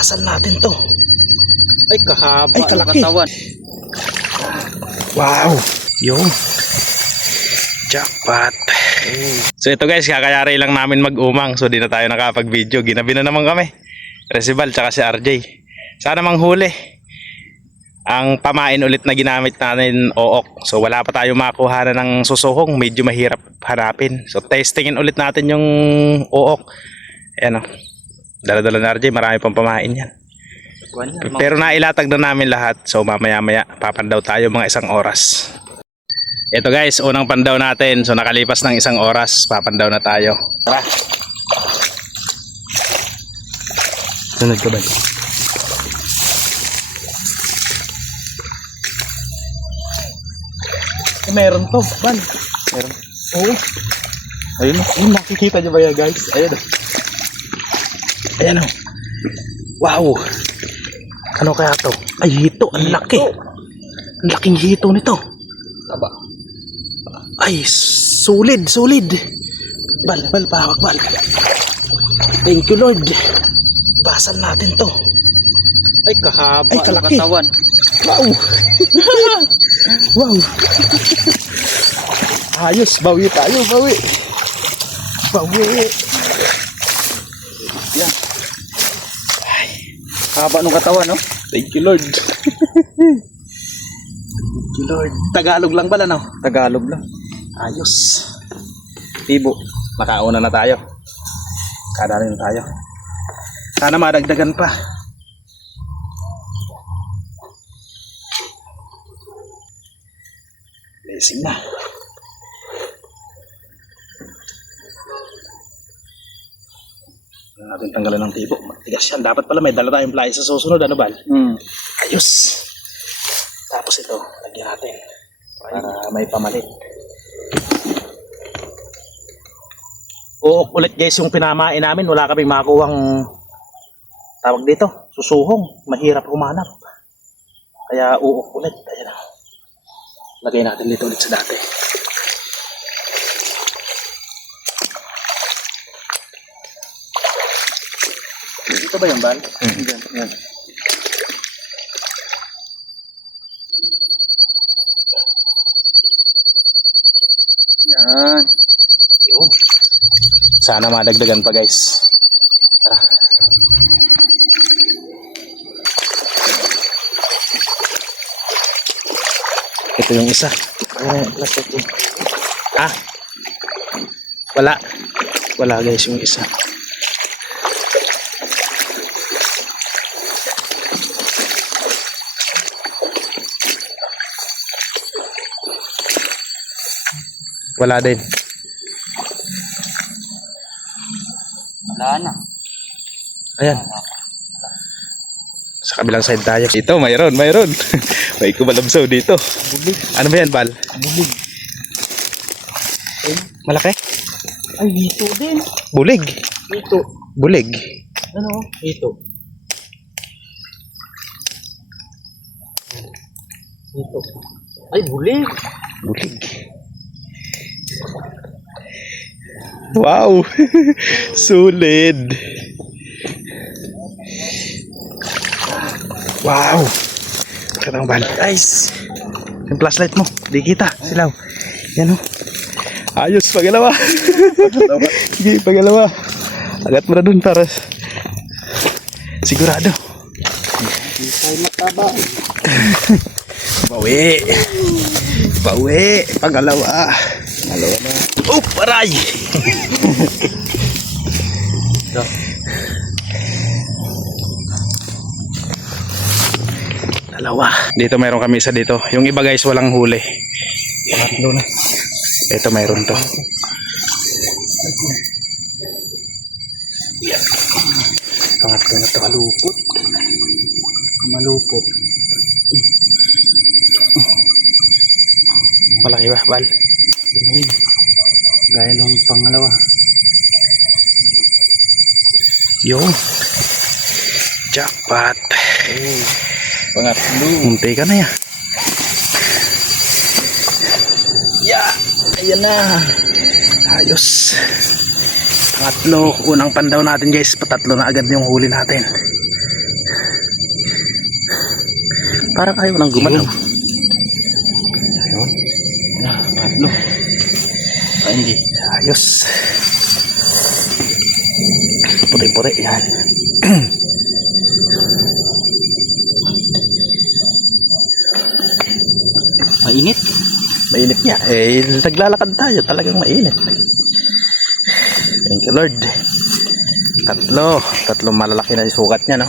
Basal natin to. Ay, kahaba. Ay, kalaki. Wow. Yung jackpot. So ito guys, kakayari lang namin mag-umang. So di na tayo nakapag-video. Ginabi na naman kami. Resibal tsaka si RJ. Sana manghuli. Ang pamain ulit na ginamit natin, ook. So wala pa tayo makuha ng susuhong. Medyo mahirap hanapin. So testingin ulit natin yung ook. Ayan o. Dala-dala na RJ. Marami pang pamain yan. Pero nailatag na namin lahat. So mamaya-maya papandaw tayo mga 1 oras. Ito guys, unang pandaw natin. So nakalipas ng 1 oras, papandaw na tayo. Tara. Sunod ka ba? Meron to, ban. Meron. Oo. Ayun, ayun, nakikita niyo ba yan guys? Ayun. Ayan o. Wow. Ano kaya to? Ay, hito. Ang laki. Ang laking hito nito. Taba. Ay, solid. Bal, pahawak, bal. Thank you, Lord. Basal natin to. Ay, kahaba. Ay, kalaki. Katawan. Wow. Wow. Ayos, bawi tayo, bawi. Yan. Ay, haba nung katawan, no? Thank you, Lord. Thank you, Lord. Tagalog lang ba no? Tagalog lang. Ayos. Tibo. Nakauna na tayo. Kadali na tayo. Sana madagdagan pa. Blessing na. Natin tanggalan ng tibo. Matigas yan. Dapat pala may dala tayong play sa susunod. Ano ba? Ayos. Tapos ito, lagyan natin. Para may pamalit. Oo, ulit guys yung pinamain namin. Wala kaming makuhang tawag dito. Susuhong. Mahirap humanap. Kaya uok ulit. Ayan. Lagay natin dito ulit sa dati. Ito ba yung ban? Yan. Yan. Yun. Sana madagdagan pa guys. Tara. Ito yung isa. Ah. Wala guys yung isa. Wala din. Wala na. Ayan. Sa kabilang side tayo. Ito, mayroon. May kumalabsaw dito. Bulig. Ano ba yan, Bal? Bulig. Malaki? Ay, hito din. Bulig. Hito. Bulig. Ano? Hito. Hito. Ay, bulig. Bulig. Wow. Solid. Wow. Katang Bal. Guys. Yung flashlight mo. Di kita. Silaw. Yan o. Ayos. Pagalawa. Sige, pagalawa. Agat mo na dun para sigurado. Ay, mataba. Bawi. Pagalawa. Dalawa na. Oh, paray. Dalawa. Dito mayroon kami isa dito. Yung iba guys walang huli. Tatlo na. Ito mayroon to. Pangatlo na to. Malupot. Malaki ba, Bal? Gaya nung pangalawa. Yung jackpot. Pangatlo. Munti ka na yan. Yeah, ayan na. Ayos. Pangatlo, unang pandaw natin guys. Patatlo na agad yung huli natin. parang ayaw nang gumalaw. Ayun. Tatlo. Ay, hindi. Ayos. Puti-puti yan. Mainit. Mainit nga. Eh, naglalakad tayo. Talagang mainit. Thank you, Lord. Tatlong malalaki na yung sukat niya, no?